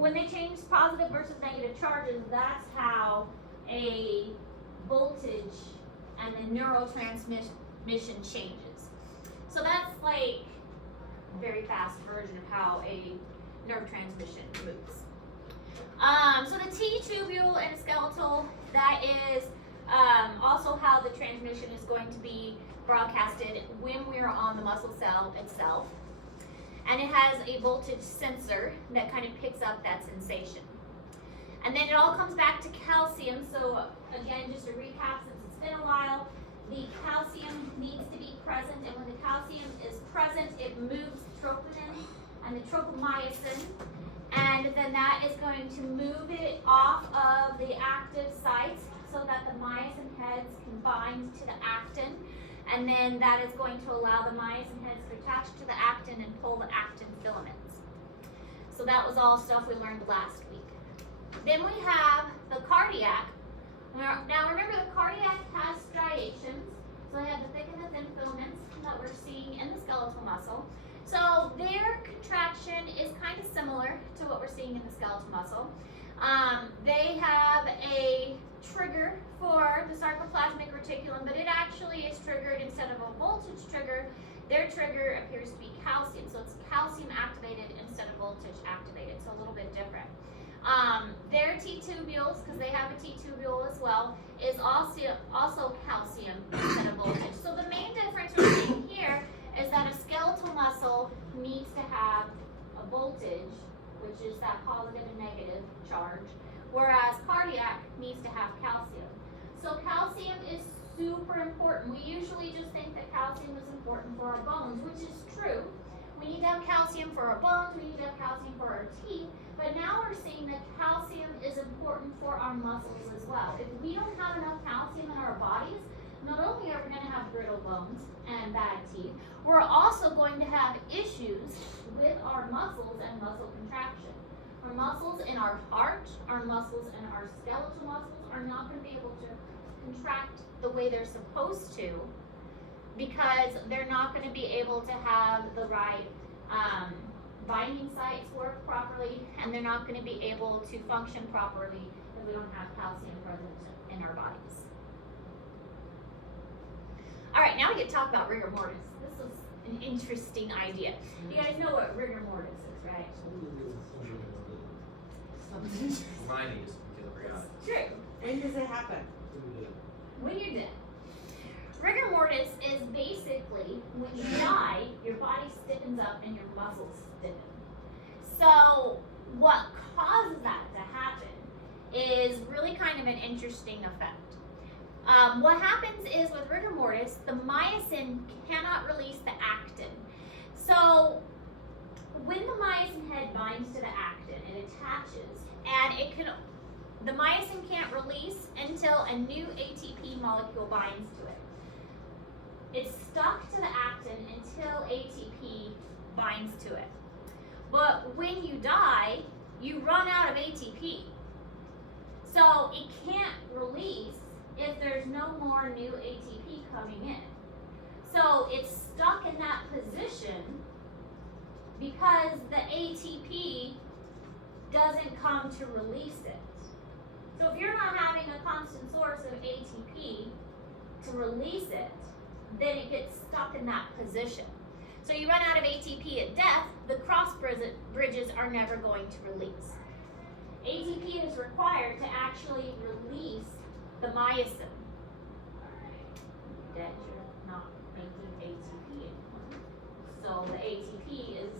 when they change positive versus negative charges, that's how a voltage and the neurotransmission changes. So that's like a very fast version of how a nerve transmission moves. So the T-tubule and skeletal, that is also how the transmission is going to be broadcasted when we're on the muscle cell itself. And it has a voltage sensor that kind of picks up that sensation. And then it all comes back to calcium. So again, just to recap, since it's been a while, the calcium needs to be present, and when the calcium is present, it moves troponin and the tropomyosin, and then that is going to move it off of the active sites so that the myosin heads can bind to the actin, and then that is going to allow the myosin heads to attach to the actin and pull the actin filaments. So that was all stuff we learned last week. Then we have the cardiac. Now remember, the cardiac has striations, so they have the thick and the thin filaments that we're seeing in the skeletal muscle. So their contraction is kind of similar to what we're seeing in the skeletal muscle. They have a trigger for the sarcoplasmic reticulum, but it actually is triggered instead of a voltage trigger. Their trigger appears to be calcium, so it's calcium activated instead of voltage activated, so a little bit different. Their T-tubules, because they have a T-tubule as well, is also calcium instead of voltage. So the main difference we're seeing here is that a skeletal muscle needs to have a voltage, which is that positive and negative charge, whereas cardiac needs to have calcium. So calcium is super important. We usually just think that calcium is important for our bones, which is true. We need to have calcium for our bones, we need to have calcium for our teeth, but now we're seeing that calcium is important for our muscles as well. If we don't have enough calcium in our bodies, not only are we going to have brittle bones and bad teeth, we're also going to have issues with our muscles and muscle contraction. Our muscles in our heart, our muscles in our skeletal muscles are not going to be able to contract the way they're supposed to, because they're not going to be able to have the right binding sites work properly, and they're not going to be able to function properly if we don't have calcium present in our bodies. All right, now we get to talk about rigor mortis. This is an interesting idea. You guys know what rigor mortis is, right? Reminding us because I forgot it. True. When does it happen? When you're dead. Rigor mortis is basically when you die, your body stiffens up and your muscles stiffen. So what causes that to happen is really kind of an interesting effect. What happens is with rigor mortis, the myosin cannot release the actin. So when the myosin head binds to the actin, it attaches, and the myosin can't release until a new ATP molecule binds to it. It's stuck to the actin until ATP binds to it. But when you die, you run out of ATP. So it can't release if there's no more new ATP coming in. So it's stuck in that position because the ATP doesn't come to release it. So if you're not having a constant source of ATP to release it, then it gets stuck in that position. So you run out of ATP at death, the cross bridges are never going to release. ATP is required to actually release the myosin. Dead, you're not making ATP anymore. So the ATP is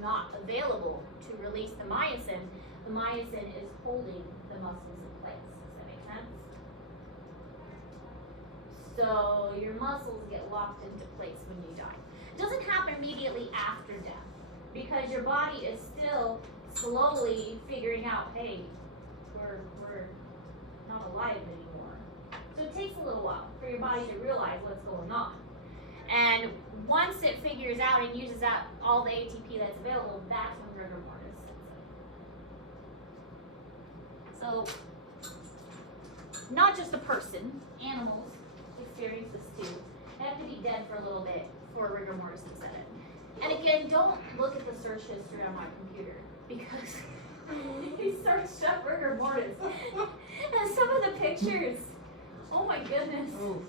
not available to release the myosin. The myosin is holding the muscles in place. Does that make sense? So your muscles get locked into place when you die. It doesn't happen immediately after death because your body is still slowly figuring out, hey, we're not alive anymore. So it takes a little while for your body to realize what's going on. And once it figures out and uses out all the ATP that's available, that's when rigor mortis sets in. So not just a person, animals experience this too. They have to be dead for a little bit for rigor mortis to set in. And again, don't look at the search history on my computer because searched up rigor mortis. And some of the pictures, oh my goodness. Oof.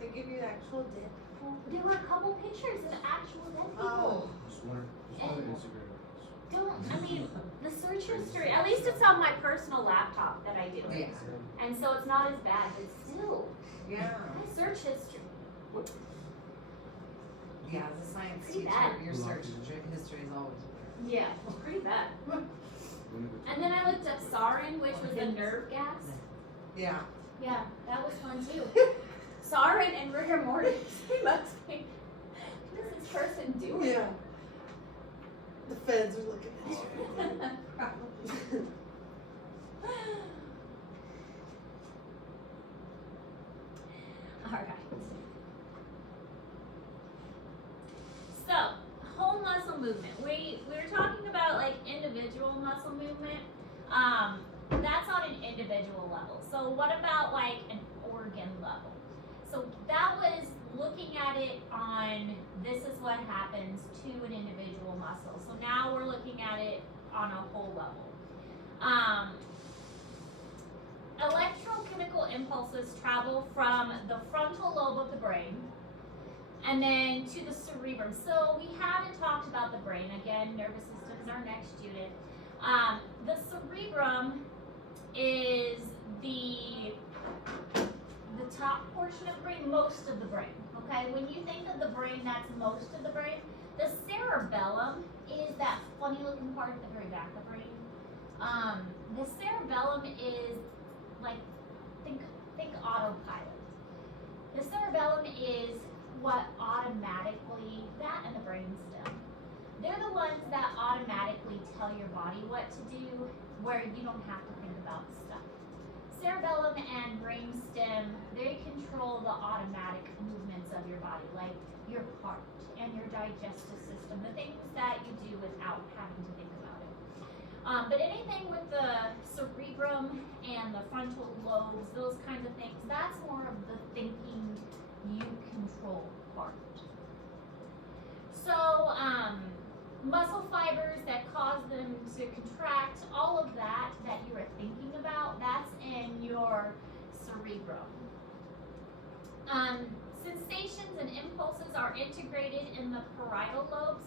They give you actual dead people? There were a couple pictures of actual dead people. Oh. Just wonder, just on Instagram. I mean, the search history, at least it's on my personal laptop that I do it. Yeah. And so it's not as bad, but still, Yeah. my search history. Yeah, as a science Pretty teacher, bad. your search history is always weird. Yeah, it's pretty bad. And then I looked up sarin, which was a nerve gas. Yeah. Yeah, that was fun too. Sarin and rigor mortis. He must be. What is this person doing? Yeah. The feds are looking at you. All right. So, whole muscle movement. We were talking about like individual muscle movement. That's on an individual level. So what about like an organ level? So that was looking at it on this is what happens to an individual muscle. So now we're looking at it on a whole level. Electrochemical impulses travel from the frontal lobe of the brain and then to the cerebrum. So we haven't talked about the brain. Again, nervous system is our next unit. The cerebrum is the top portion of the brain, most of the brain. Okay, when you think of the brain, that's most of the brain. The cerebellum is that funny looking part at the very back of the brain. The cerebellum is like, think autopilot. The cerebellum is what automatically, that and the brainstem, they're the ones that automatically tell your body what to do where you don't have to think about stuff. Cerebellum and brainstem, they control the automatic movements of your body, like your heart and your digestive system, the things that you do without having to think about it. But anything with the cerebrum and the frontal lobes, those kinds of things, that's more of the thinking you control part. So, muscle fibers that cause them to contract, all of that you are thinking about, that's in your cerebrum. Sensations and impulses are integrated in the parietal lobes.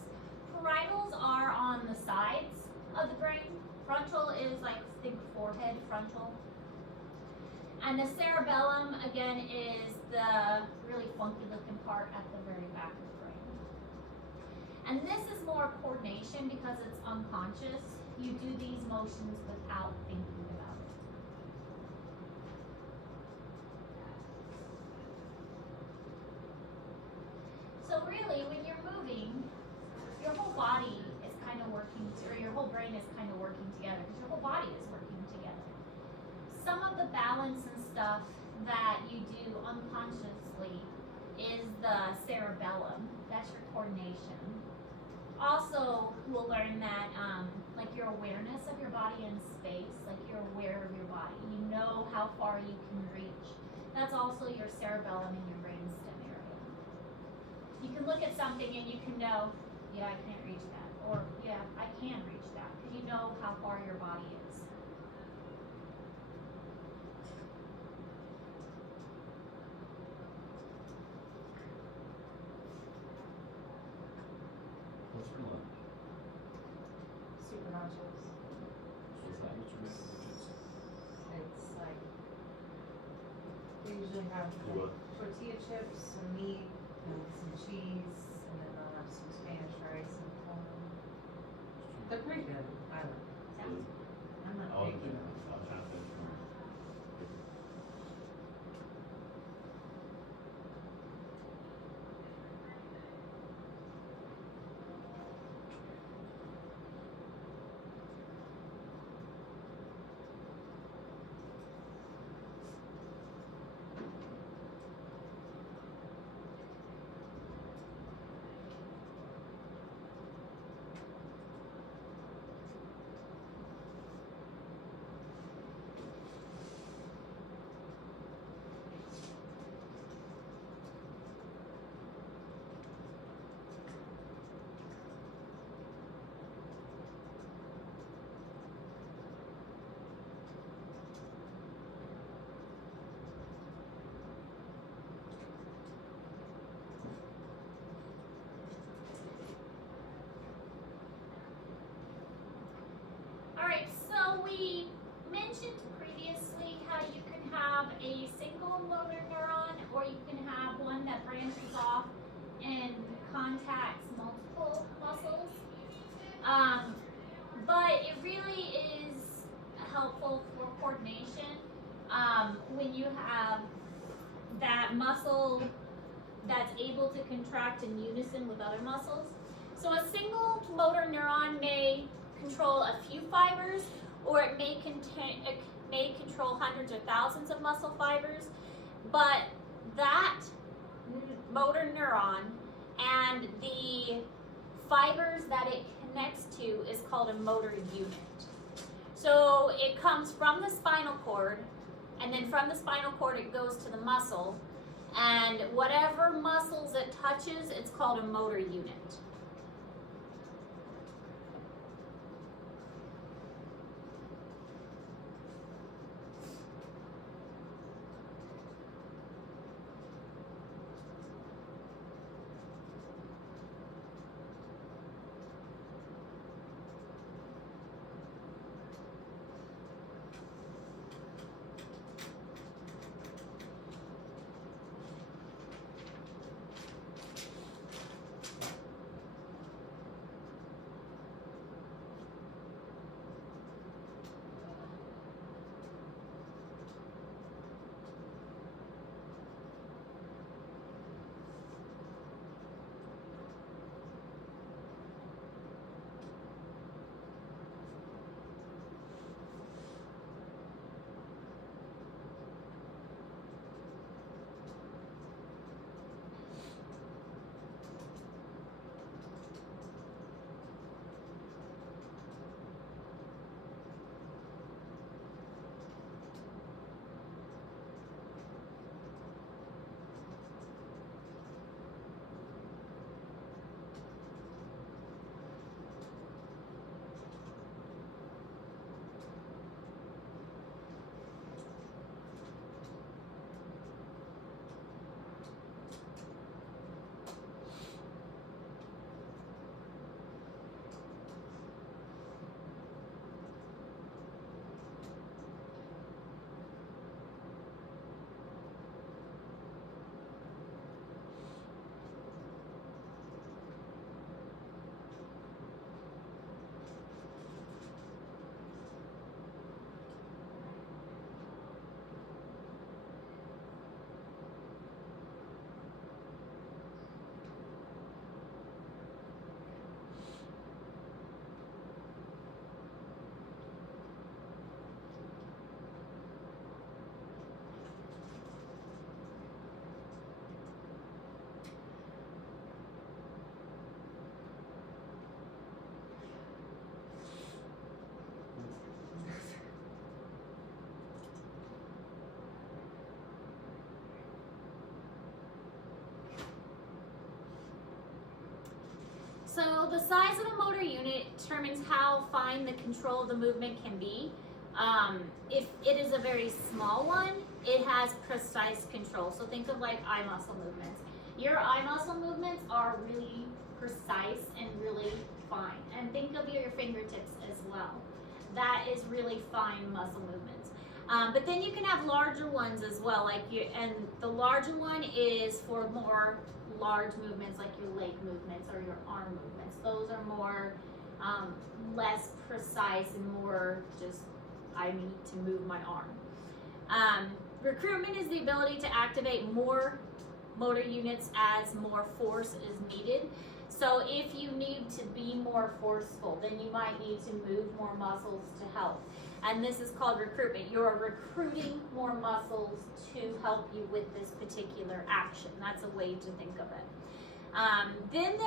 Parietals are on the sides of the brain. Frontal is like, think forehead, frontal. And the cerebellum, again, is the really funky looking part at the very back of the brain. And this is more coordination because it's unconscious. You do these motions without thinking about it. So really, when you're moving, your whole body is kind of working, or your whole brain is kind of working together because your whole body is working together. Some of the balance and stuff that you do unconsciously is the cerebellum. That's your coordination. Also, we'll learn that like your awareness of your body in space, like you're aware of your body. You know how far you can reach. That's also your cerebellum and your brainstem area. You can look at something and you can know, yeah, I can't reach that. Or, yeah, I can reach that. Because you know how far your body is. What's for lunch? Super nachos. So is that what you're making? It's like, they usually have Do what? tortilla chips, some meat, and some cheese, and then they'll have some Spanish rice and corn. They're pretty good. I like them. I'm not I'll picky. try to finish mine. Alright, so we mentioned previously how you can have a single motor neuron or you can have one that branches off and contacts multiple muscles. But it really is helpful for coordination when you have that muscle that's able to contract in unison with other muscles. So a single motor neuron may control a few fibers, or it may control hundreds or thousands of muscle fibers, but that motor neuron and the fibers that it connects to is called a motor unit. So it comes from the spinal cord, and then from the spinal cord it goes to the muscle, and whatever muscles it touches, it's called a motor unit. So the size of a motor unit determines how fine the control of the movement can be. If it is a very small one, it has precise control. So think of like eye muscle movements. Your eye muscle movements are really precise and really fine. And think of your fingertips as well. That is really fine muscle movements. But then you can have larger ones as well, and the larger one is for more large movements like your leg movements or your arm movements. Those are more less precise and more just, I need to move my arm. Recruitment is the ability to activate more motor units as more force is needed. So if you need to be more forceful, then you might need to move more muscles to help. And this is called recruitment. You're recruiting more muscles to help you with this particular action. That's a way to think of it. Then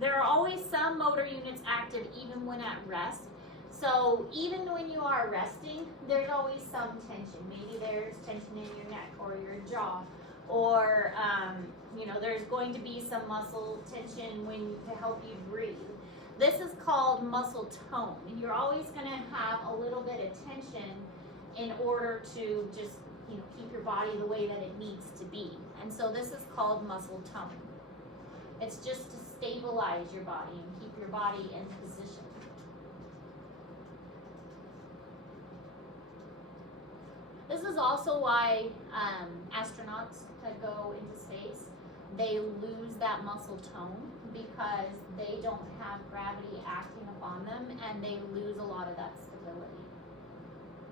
there are always some motor units active even when at rest. So even when you are resting, there's always some tension. Maybe there's tension in your neck or your jaw, or there's going to be some muscle tension to help you breathe. This is called muscle tone. You're always going to have a little bit of tension in order to just keep your body the way that it needs to be. And so this is called muscle tone. It's just to stabilize your body and keep your body in position. This is also why astronauts that go into space, they lose that muscle tone because they don't have gravity acting upon them, and they lose a lot of that stability.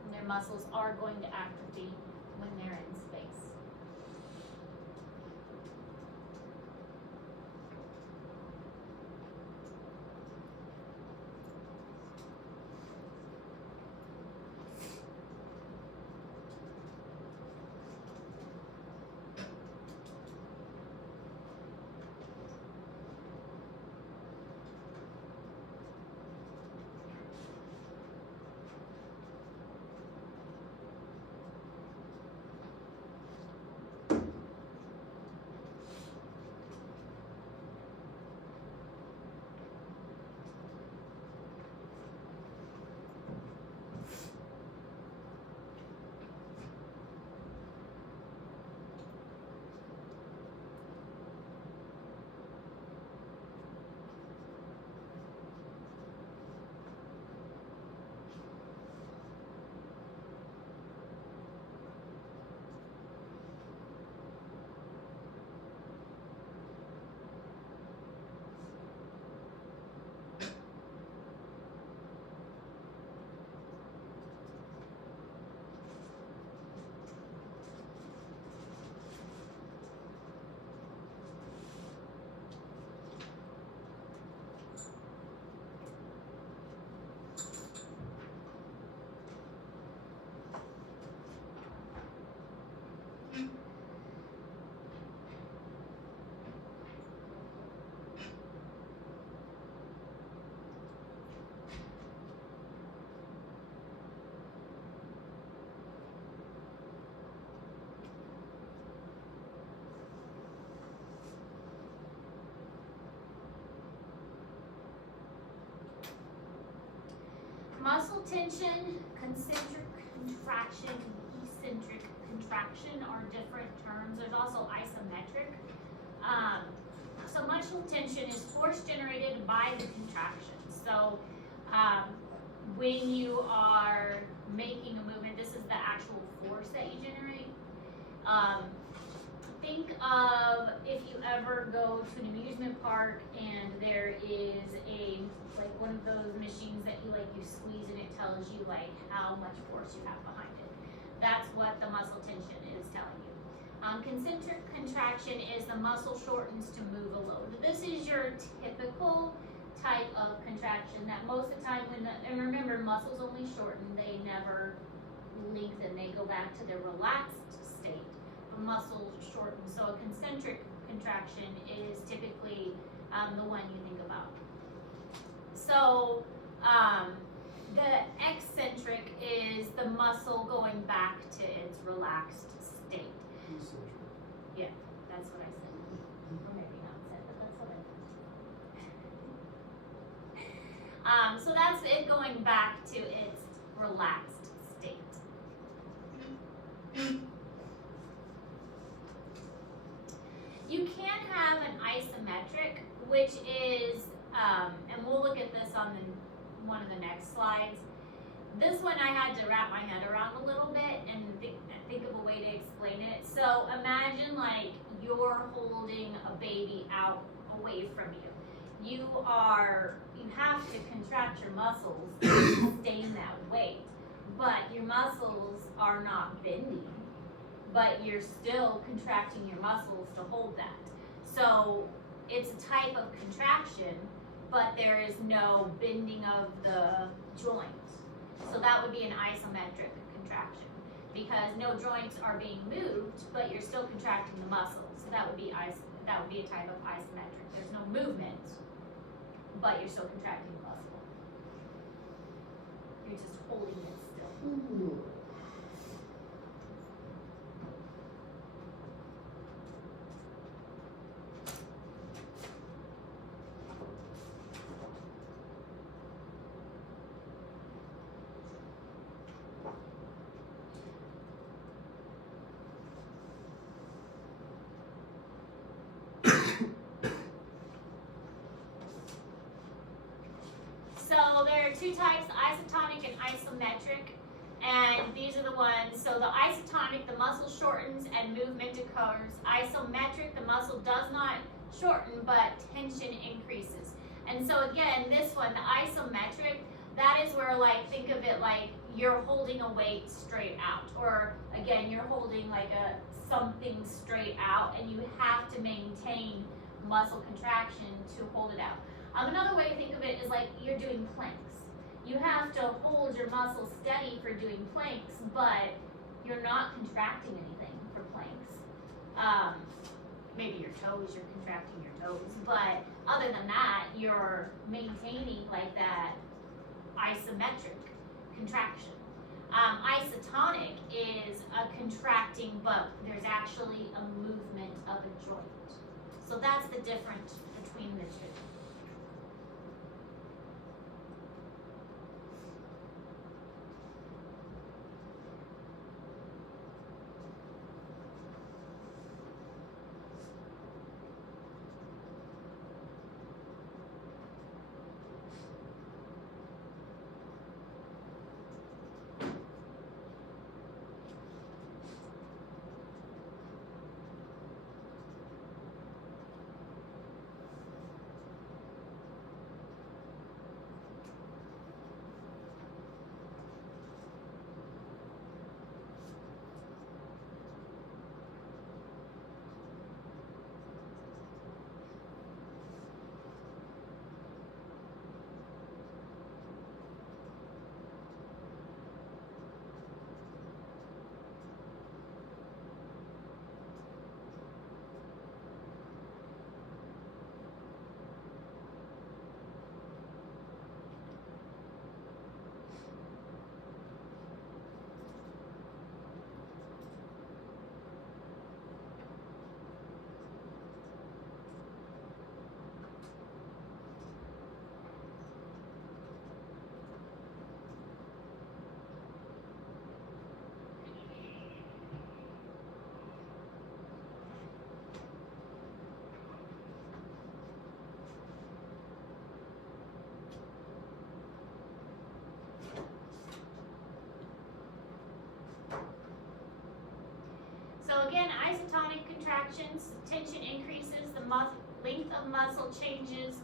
And their muscles are going to atrophy when they're in space. Muscle tension, concentric contraction, eccentric contraction are different terms. There's also isometric. So muscle tension is force generated by the contraction. So when you are making a movement, this is the actual force that you generate. Think of if you ever go to an amusement park and there is like one of those machines that you squeeze and it tells you like how much force you have behind it. That's what the muscle tension is telling you. Concentric contraction is the muscle shortens to move a load. This is your typical type of contraction that most of the time and remember, muscles only shorten, they never lengthen, they go back to their relaxed state. The muscles shorten, so a concentric contraction is typically the one you think about. So the eccentric is the muscle going back to its relaxed state. Yeah, that's what I said. Or maybe not said, but that's what I meant. So that's it going back to its relaxed state. You can have an isometric, which is, and we'll look at this on one of the next slides. This one I had to wrap my head around a little bit and think of a way to explain it. So imagine like you're holding a baby out away from you. You have to contract your muscles to sustain that weight, but your muscles are not bending, but you're still contracting your muscles to hold that. So it's a type of contraction, but there is no bending of the joint. So that would be an isometric contraction because no joints are being moved, but you're still contracting the muscles. So that would be a type of isometric. There's no movement, but you're still contracting the muscle. You're just holding it still. So there are two types, isotonic and isometric. And these are the ones, so the isotonic, the muscle shortens and movement occurs. Isometric, the muscle does not shorten, but tension increases. And so again, this one, the isometric, that is where, like, think of it like you're holding a weight straight out, or again, you're holding like something straight out, and you have to maintain muscle contraction to hold it out. Another way to think of it is like you're doing planks. You have to hold your muscles steady for doing planks, but you're not contracting anything for planks. Maybe your toes, you're contracting your toes, but other than that, you're maintaining like that isometric contraction. Isotonic is a contracting, but there's actually a movement of a joint. So that's the difference between the two. So again, isotonic contractions, tension increases, the length of muscle changes.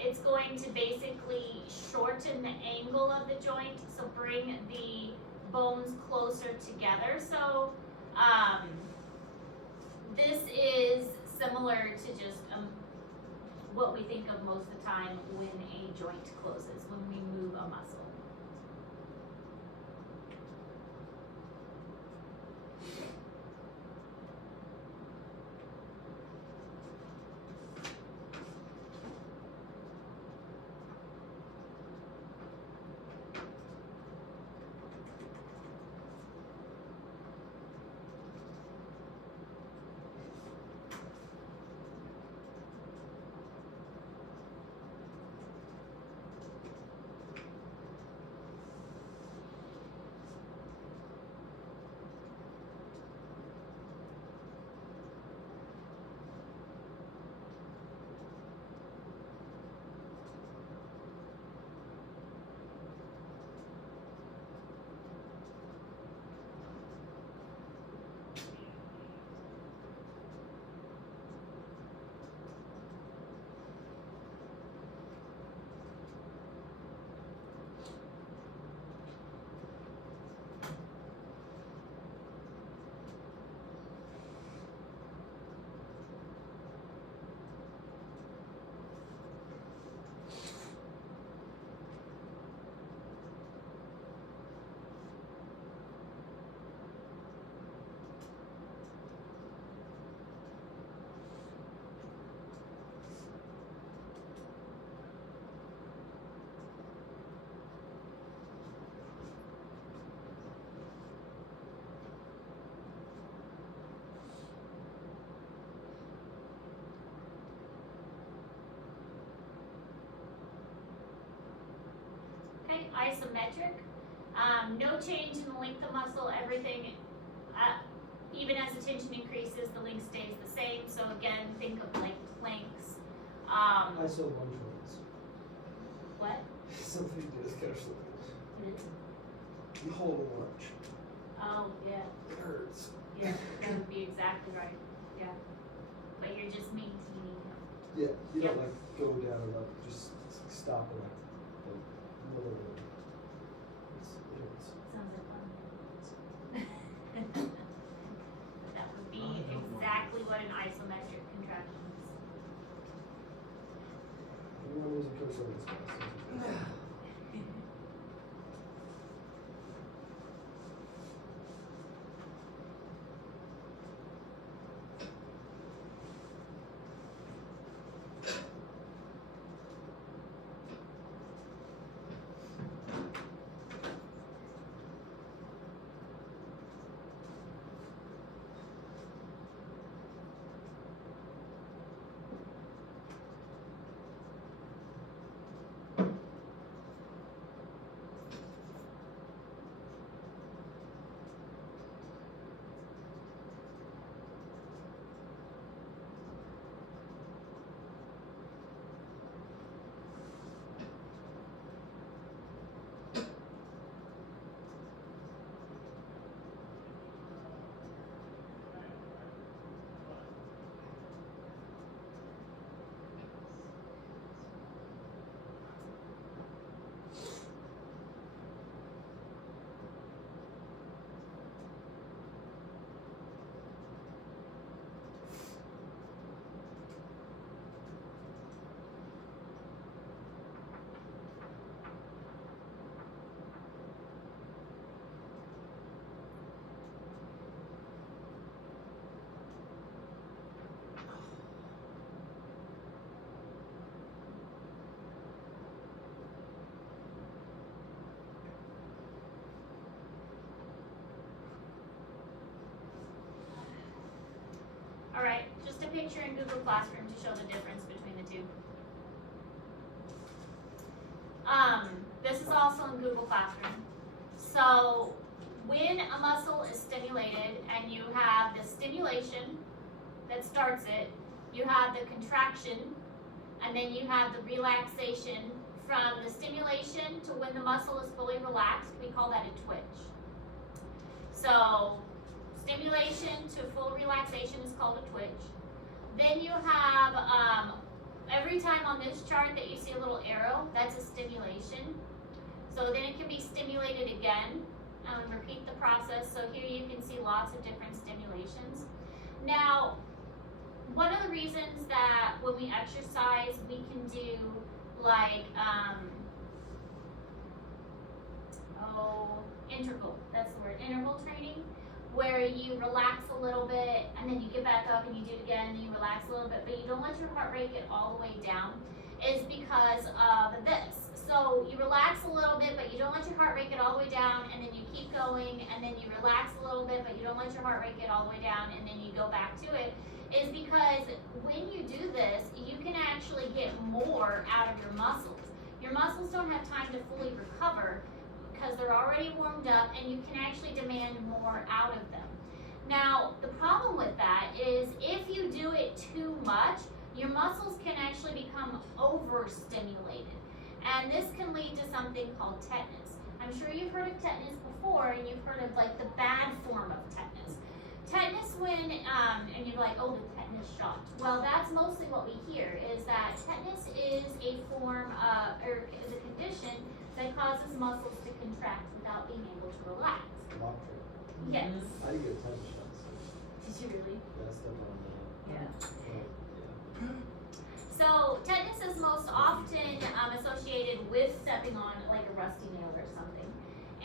It's going to basically shorten the angle of the joint, so bring the bones closer together. So this is similar to just what we think of most of the time when a joint closes, when we move a muscle. Isometric, no change in the length of muscle, everything, even as the tension increases, the length stays the same. So again, think of like planks. ISO 120s. What? Something to discuss. You hold a lunch. Oh, yeah. It hurts. Yeah, that would be exactly right. Yeah. But you're just maintaining him. Yeah, you Yep. don't like go down and up, just stop and like the middle of it. It hurts. Sounds like fun. That would be I don't know. exactly what an isometric contraction is. Everyone knows a coach on this class. All right, just a picture in Google Classroom to show the difference between the two. This is also in Google Classroom. So when a muscle is stimulated and you have the stimulation that starts it, you have the contraction, and then you have the relaxation from the stimulation to when the muscle is fully relaxed. We call that a twitch. So stimulation to full relaxation is called a twitch. Then you have, every time on this chart that you see a little arrow, that's a stimulation. So then it can be stimulated again, repeat the process. So here you can see lots of different stimulations. Now, one of the reasons that when we exercise, we can do like, interval, that's the word, interval training, where you relax a little bit and then you get back up and you do it again and then you relax a little bit, but you don't let your heart rate get all the way down, is because of this. So you relax a little bit, but you don't let your heart rate get all the way down, and then you keep going, and then you relax a little bit, but you don't let your heart rate get all the way down, and then you go back to it, is because when you do this, you can actually get more out of your muscles. Your muscles don't have time to fully recover because they're already warmed up, and you can actually demand more out of them. Now, the problem with that is if you do it too much, your muscles can actually become overstimulated. And this can lead to something called tetanus. I'm sure you've heard of tetanus before, and you've heard of like the bad form of tetanus. Tetanus when, and you're like, oh, the tetanus shot. Well, that's mostly what we hear, is that tetanus is a form of, or is a condition that causes muscles to contract without being able to relax. Lock trip. Yes. I didn't get a tetanus shot, so Did you really? that's definitely on the. Yeah. Yeah. So tetanus is most often associated with stepping on like a rusty nail or something.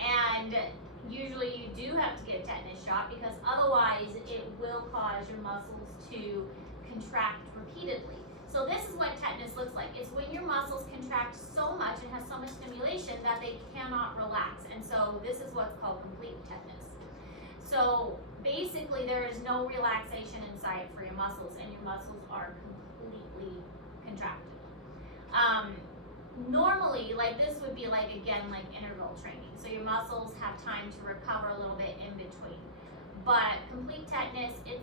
And usually you do have to get a tetanus shot because otherwise it will cause your muscles to contract repeatedly. So this is what tetanus looks like. It's when your muscles contract so much and have so much stimulation that they cannot relax. And so this is what's called complete tetanus. So basically there is no relaxation inside for your muscles, and your muscles are completely contracted. Normally, like this would be like, again, like interval training. So your muscles have time to recover a little bit in between. But complete tetanus, it's,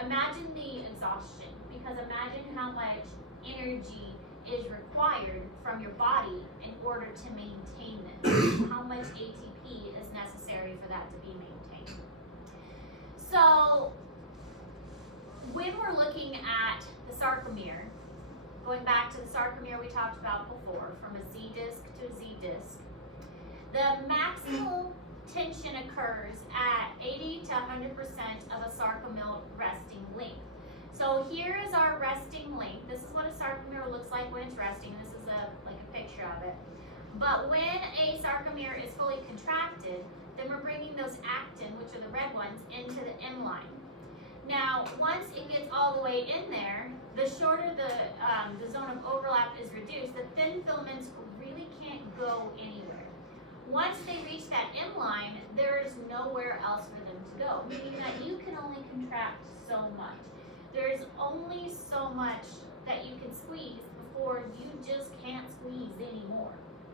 imagine the exhaustion, because imagine how much energy is required from your body in order to maintain this. How much ATP is necessary that to be maintained. So when we're looking at the sarcomere, going back to the sarcomere we talked about before, from a Z disc to a Z disc, the maximal tension occurs at 80 to 100% of a sarcomere resting length. So here is our resting length. This is what a sarcomere looks like when it's resting. This is like a picture of it. But when a sarcomere is fully contracted, then we're bringing those actin, which are the red ones, into the M line. Now, once it gets all the way in there, the shorter the zone of overlap is reduced, the thin filaments really can't go anywhere. Once they reach that M line, there is nowhere else for them to go, meaning that you can only contract so much. There's only so much that you can squeeze before you just can't squeeze anymore.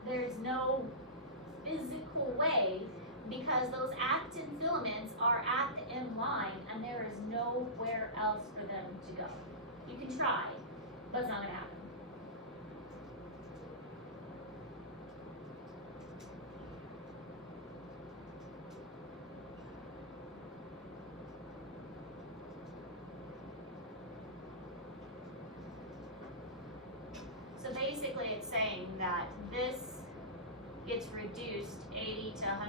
There's no physical way, because those actin filaments are at the M line and there is nowhere else for them to go. You can try, but it's not going to happen. So basically it's saying that this gets reduced 80 to 120%.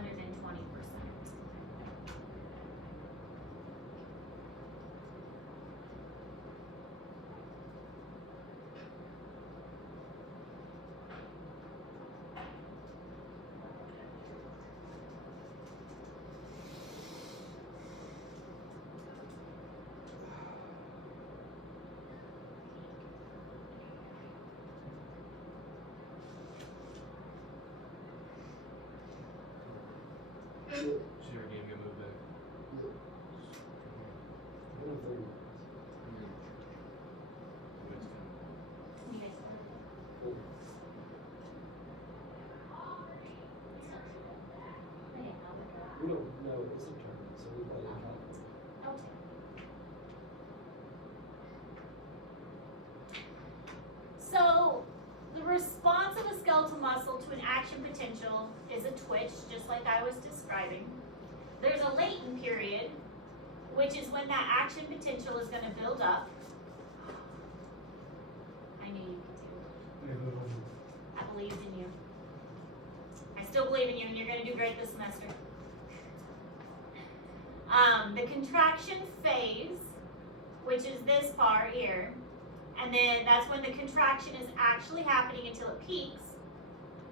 She never gave you a move back. I don't think- You guys Cool. We don't know it was a tournament, so we play in California. Okay. So the response of a skeletal muscle to an action potential is a twitch, just like I was describing. There's a latent period, which is when that action potential is going to build up. I knew you could do it. I believed in you. I still believe in you, and you're going to do great this semester. The contraction phase, which is this part here, and then that's when the contraction is actually happening until it peaks.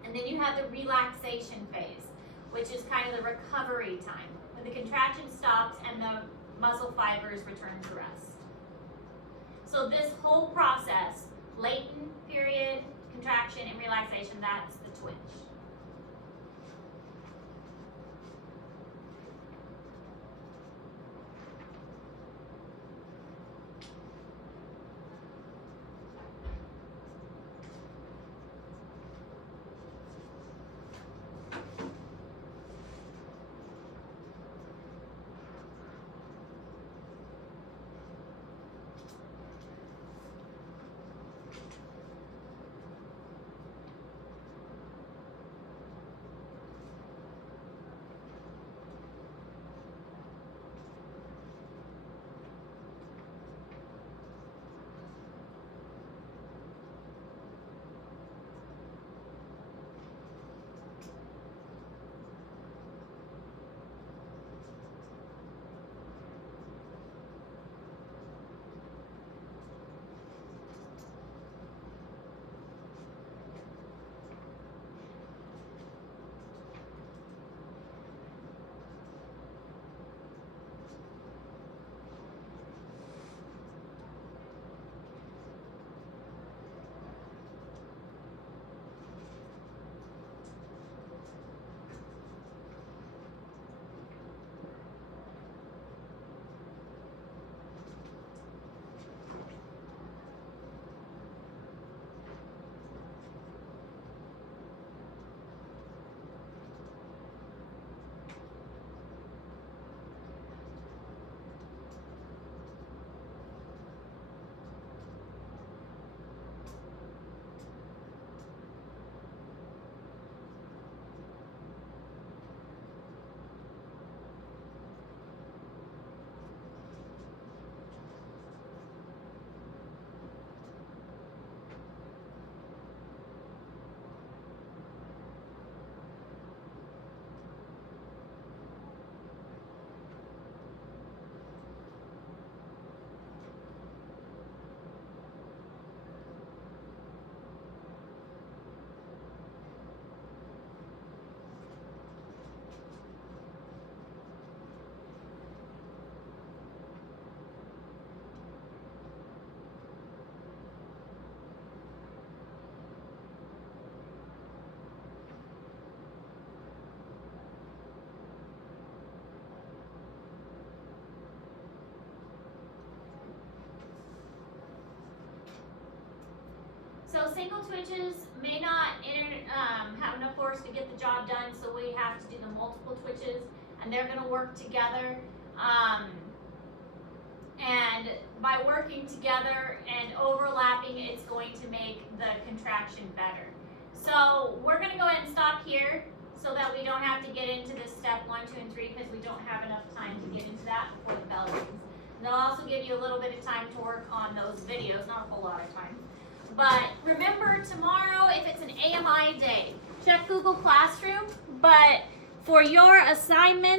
And then you have the relaxation phase, which is kind of the recovery time, when the contraction stops and the muscle fibers return to rest. So this whole process, latent period, contraction, and relaxation, that's the twitch. So single twitches may not have enough force to get the job done, so we have to do the multiple twitches, and they're going to work together. And by working together and overlapping, it's going to make the contraction better. So we're going to go ahead and stop here so that we don't have to get into this step 1, 2, and 3 because we don't have enough time to get into that before the bell rings. And they'll also give you a little bit of time to work on those videos, not a whole lot of time. But remember, tomorrow, if it's an AMI day, check Google Classroom. But for your assignment,